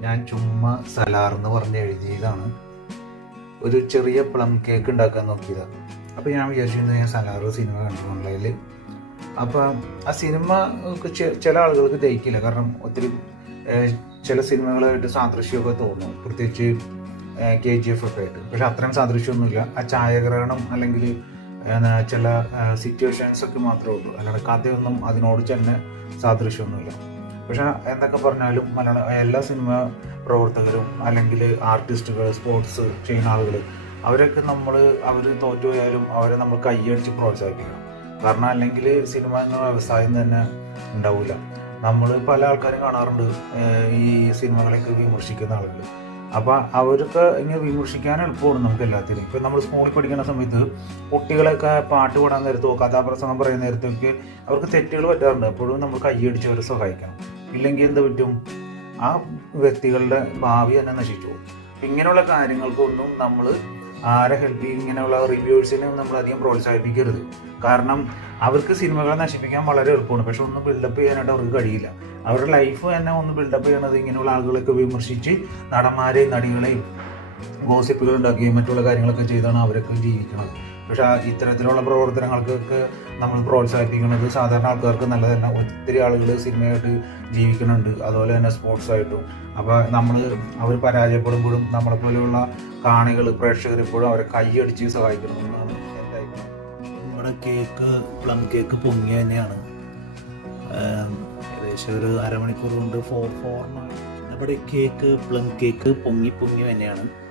ഞാൻ ചുമ്മാ സലാർ എന്ന് പറഞ്ഞ് എഴുതിയതാണ്. ഒരു ചെറിയ പ്ലം കേക്ക് ഉണ്ടാക്കാൻ നോക്കിയതാണ് അപ്പോൾ ഞാൻ വിചാരിച്ചിരുന്നു ഞാൻ സലാർ സിനിമ കണ്ടു ഓൺലൈനിൽ അപ്പം ആ സിനിമ ചില ആളുകൾക്ക് ദഹിക്കില്ല. കാരണം ഒത്തിരി ചില സിനിമകളായിട്ട് സാദൃശ്യമൊക്കെ തോന്നും. പ്രത്യേകിച്ച് കെ ജി എഫ് ഒക്കെ ആയിട്ട്. പക്ഷെ അത്രയും സാദൃശ്യമൊന്നുമില്ല. ആ ഛായാഗ്രഹണം അല്ലെങ്കിൽ ചില സിറ്റുവേഷൻസ് ഒക്കെ മാത്രമേ ഉള്ളൂ. അല്ലാതെ കഥയൊന്നും അതിനോട് തന്നെ സാദൃശ്യമൊന്നുമില്ല. പക്ഷെ എന്തൊക്കെ പറഞ്ഞാലും മലയാള എല്ലാ സിനിമ പ്രവർത്തകരും അല്ലെങ്കിൽ ആർട്ടിസ്റ്റുകൾ സ്പോർട്സ് ചെയ്യുന്ന ആളുകൾ അവരൊക്കെ നമ്മൾ അവർ തോറ്റുപോയാലും അവരെ നമ്മൾ കൈയടിച്ച് പ്രോത്സാഹിപ്പിക്കണം. കാരണം അല്ലെങ്കിൽ സിനിമ എന്ന വ്യവസായം തന്നെ ഉണ്ടാവില്ല. നമ്മൾ പല ആൾക്കാരും കാണാറുണ്ട് ഈ സിനിമകളൊക്കെ വിമർശിക്കുന്ന ആളുകൾ. അപ്പോൾ അവർക്ക് ഇങ്ങനെ വിമർശിക്കാൻ എളുപ്പമാണ് നമുക്ക് എല്ലാത്തിനും. ഇപ്പം നമ്മൾ സ്കൂളിൽ പഠിക്കുന്ന സമയത്ത് കുട്ടികളൊക്കെ പാട്ട് പാടാൻ നേരത്തോ കഥാപ്രസംഗം പറയുന്ന നേരത്തൊക്കെ അവർക്ക് തെറ്റുകൾ പറ്റാറുണ്ട്. അപ്പോഴും നമ്മൾ കൈയടിച്ച് അവരെ സഹായിക്കണം. ഇല്ലെങ്കിൽ എന്ത് പറ്റും? ആ വ്യക്തികളുടെ ഭാവി തന്നെ നശിച്ചു ഇങ്ങനെയുള്ള കാര്യങ്ങൾക്കൊന്നും നമ്മൾ ആരെ ഹെൽപ്പ് ചെയ്യും? ഇങ്ങനെയുള്ള റിവ്യൂസിനെ നമ്മൾ അധികം പ്രോത്സാഹിപ്പിക്കരുത്. കാരണം അവർക്ക് സിനിമകളെ നശിപ്പിക്കാൻ വളരെ എളുപ്പമാണ്. പക്ഷെ ഒന്നും ബിൽഡപ്പ് ചെയ്യാനായിട്ട് അവർക്ക് കഴിയില്ല. അവരുടെ ലൈഫ് തന്നെ ഒന്ന് ബിൽഡപ്പ് ചെയ്യണത് ഇങ്ങനെയുള്ള ആളുകളൊക്കെ വിമർശിച്ച് നടന്മാരെയും നടികളെയും ഗോസിപ്പുകൾ ഉണ്ടാക്കുകയും മറ്റുള്ള കാര്യങ്ങളൊക്കെ ചെയ്താണ് അവരൊക്കെ ജീവിക്കുന്നത്. പക്ഷെ ഇത്തരത്തിലുള്ള പ്രവർത്തനങ്ങൾക്കൊക്കെ നമ്മൾ പ്രോത്സാഹിപ്പിക്കുന്നത് സാധാരണ ആൾക്കാർക്ക് നല്ലതല്ല. ഒത്തിരി ആളുകൾ സിനിമയായിട്ട് ജീവിക്കുന്നുണ്ട്. അതുപോലെ തന്നെ സ്പോർട്സായിട്ടും. അപ്പോൾ നമ്മൾ അവർ പരാജയപ്പെടുമ്പോഴും നമ്മളെപ്പോലെയുള്ള കാണികൾ പ്രേക്ഷകർ ഇപ്പോഴും അവരെ കൈയടിച്ച് സഹായിക്കണമെന്നാണ് എന്റെ അഭിപ്രായം. നമ്മുടെ കേക്ക് പ്ലം കേക്ക് പൊങ്ങി തന്നെയാണ്. ഏകദേശം ഒരു അരമണിക്കൂർ കൊണ്ട് ഫോർ ഫോർ നമ്മുടെ കേക്ക് പ്ലം കേക്ക് പൊങ്ങി പൊങ്ങി തന്നെയാണ്.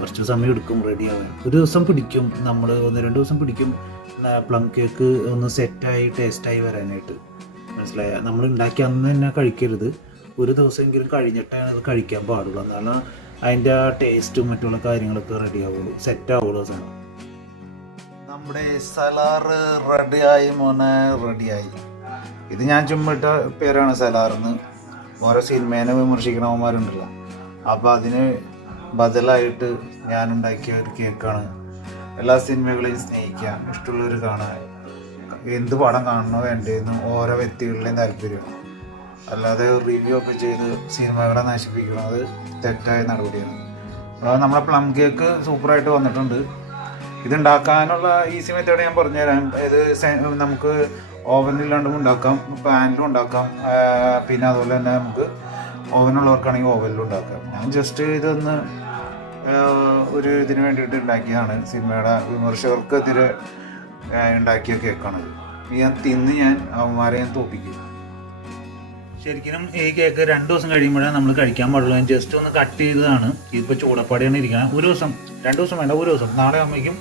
കുറച്ച് സമയം എടുക്കും റെഡി ആവാൻ ഒരു ദിവസം പിടിക്കും നമ്മൾ ഒന്ന് രണ്ട് ദിവസം പിടിക്കും പ്ലം കേക്ക് ഒന്ന് സെറ്റായി ടേസ്റ്റായി വരാനായിട്ട്. മനസ്സിലായ? നമ്മൾ ഉണ്ടാക്കി അന്ന് തന്നെ കഴിക്കരുത്. ഒരു ദിവസമെങ്കിലും കഴിഞ്ഞിട്ടാണ് അത് കഴിക്കാൻ പാടുള്ളൂ. എന്നാലും അതിന്റെ ആ ടേസ്റ്റും മറ്റുള്ള കാര്യങ്ങളൊക്കെ റെഡി ആവുള്ളൂ. സെറ്റ് ആവുള്ളൂ സാധനം. നമ്മുടെ സലാറ് റെഡിയായി മോനെ റെഡിയായി ഇത് ഞാൻ ചുമ്മിട്ട പേരാണ് സലാറിന്ന് ഓരോ സിനിമേനെ വിമർശിക്കണവന്മാരുണ്ടല്ലോ. അപ്പോൾ അതിന് ബദലായിട്ട് ഞാൻ ഉണ്ടാക്കിയ ഒരു കേക്കാണ്. എല്ലാ സിനിമകളെയും സ്നേഹിക്കുക ഇഷ്ടമുള്ളവർ കാണാൻ എന്ത് പടം കാണണോ വേണ്ടതെന്ന് ഓരോ വ്യക്തികളുടെയും താല്പര്യം. അല്ലാതെ റിവ്യൂ ഒക്കെ ചെയ്ത് സിനിമകളെ നശിപ്പിക്കുന്നത് തെറ്റായ നടപടിയാണ്. അപ്പോൾ നമ്മുടെ പ്ലം കേക്ക് സൂപ്പറായിട്ട് വന്നിട്ടുണ്ട്. ഇതുണ്ടാക്കാനുള്ള ഈസി മെത്തേഡ് ഞാൻ പറഞ്ഞുതരാം. ഇത് നമുക്ക് ഓവനില്ലാണ്ടും ഉണ്ടാക്കാം പാനിലും ഉണ്ടാക്കാം. പിന്നെ അതുപോലെ തന്നെ നമുക്ക് ഓവനുള്ളവർക്കാണെങ്കിൽ ഓവനിലും ഉണ്ടാക്കാം ഞാൻ ജസ്റ്റ് ഇതൊന്ന് ഒരു ഇതിന് വേണ്ടിയിട്ട് ഉണ്ടാക്കിയതാണ്. സിനിമയുടെ വിമർശകർക്കെതിരെ ഉണ്ടാക്കിയ കേക്കാണത് ഞാൻ തിന്ന് ഞാൻ അവന്മാരെ ഞാൻ തോപ്പിക്കും. ശരിക്കും ഈ കേക്ക് രണ്ട് ദിവസം കഴിയുമ്പോഴാണ് നമ്മൾ കഴിക്കാൻ പാടുള്ളൂ. ജസ്റ്റ് ഒന്ന് കട്ട് ചെയ്തതാണ്. ഇതിപ്പോൾ ചൂടപ്പാടിയാണ് ഇരിക്കുന്നത് ഒരു ദിവസം രണ്ട് ദിവസം വേണ്ട ഒരു ദിവസം. നാളെ ആകുമ്പോഴേക്കും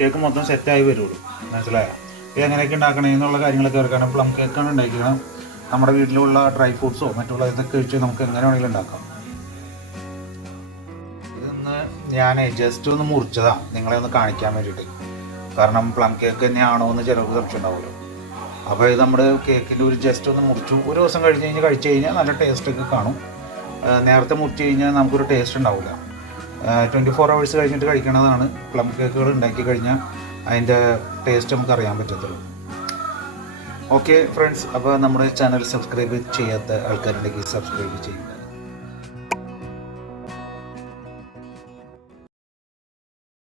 കേക്ക് മൊത്തം സെറ്റായി വരുള്ളൂ. മനസ്സിലായോ? ഇത് എങ്ങനെയൊക്കെ ഉണ്ടാക്കണേ എന്നുള്ള കാര്യങ്ങളൊക്കെ ഓർക്കണം പ്ലം കേക്കാണ് ഉണ്ടാക്കിയത്. നമ്മുടെ വീട്ടിലുള്ള ഡ്രൈ ഫ്രൂട്ട്സോ മറ്റുള്ള ഇതൊക്കെ വെച്ച് നമുക്ക് എങ്ങനെ വേണമെങ്കിലും ഉണ്ടാക്കാം. ഇതൊന്ന് ഞാൻ ജസ്റ്റ് ഒന്ന് മുറിച്ചതാണ് നിങ്ങളെ ഒന്ന് കാണിക്കാൻ വേണ്ടിയിട്ട്. കാരണം പ്ലം കേക്ക് തന്നെയാണോ എന്ന് ചിലർക്ക് കുറച്ചുണ്ടാവുമല്ലോ അപ്പോൾ ഇത് നമ്മുടെ കേക്കിന്റെ ഒരു ജസ്റ്റ് ഒന്ന് മുറിച്ചു. ഒരു ദിവസം കഴിഞ്ഞ് കഴിഞ്ഞ് കഴിച്ച് കഴിഞ്ഞാൽ നല്ല ടേസ്റ്റ് ഒക്കെ കാണും. നേരത്തെ മുറിച്ച് കഴിഞ്ഞാൽ നമുക്കൊരു ടേസ്റ്റ് ഉണ്ടാവില്ല. ട്വന്റി ഫോർ അവേഴ്സ് കഴിഞ്ഞിട്ട് കഴിക്കണതാണ്. പ്ലം കേക്കുകൾ ഉണ്ടാക്കി കഴിഞ്ഞാൽ അതിന്റെ ടേസ്റ്റ് നമുക്ക് അറിയാൻ പറ്റത്തുള്ളൂ. ഓക്കെ ഫ്രണ്ട്സ് അപ്പോൾ നമ്മുടെ ചാനൽ സബ്സ്ക്രൈബ് ചെയ്യാത്ത ആൾക്കാരുണ്ടെങ്കിൽ സബ്സ്ക്രൈബ് ചെയ്യുക.